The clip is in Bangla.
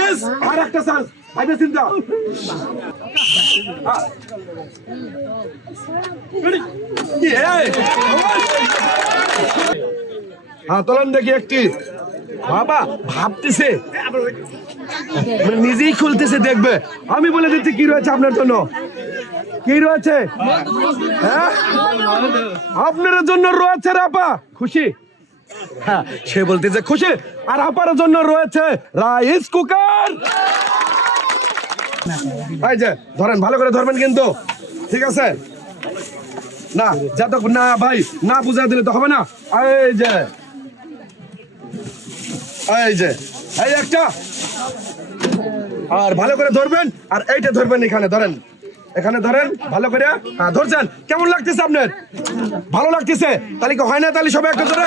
মিস আর একটা চান্স আইবে চিন্তা হ্যাঁ তোলেন দেখি একটি বাবা ভাবতেছে মানে নিজেই খুলতেছে দেখবে আমি বলে দিচ্ছি কি রয়েছে আপনার জন্য কি রয়েছে হ্যাঁ আপনার জন্য রয়েছে আপা খুশি হ্যাঁ সে বলতেছে খুশি আর আপার জন্য রয়েছে রাইস কুকার এই যে ধরেন ভালো করে ধরবেন কিন্তু ঠিক আছে না যত না ভাই না বুঝা দিলে তো হবে না এই যে এই একটা আর ভালো করে ধরবেন আর এইটা ধরবেন এখানে ধরেন ভালো করে হ্যাঁ ধরছেন কেমন লাগতেছে আপনার ভালো লাগতেছে তাহলে কি হয় না তাহলে সবাই একটা ধরে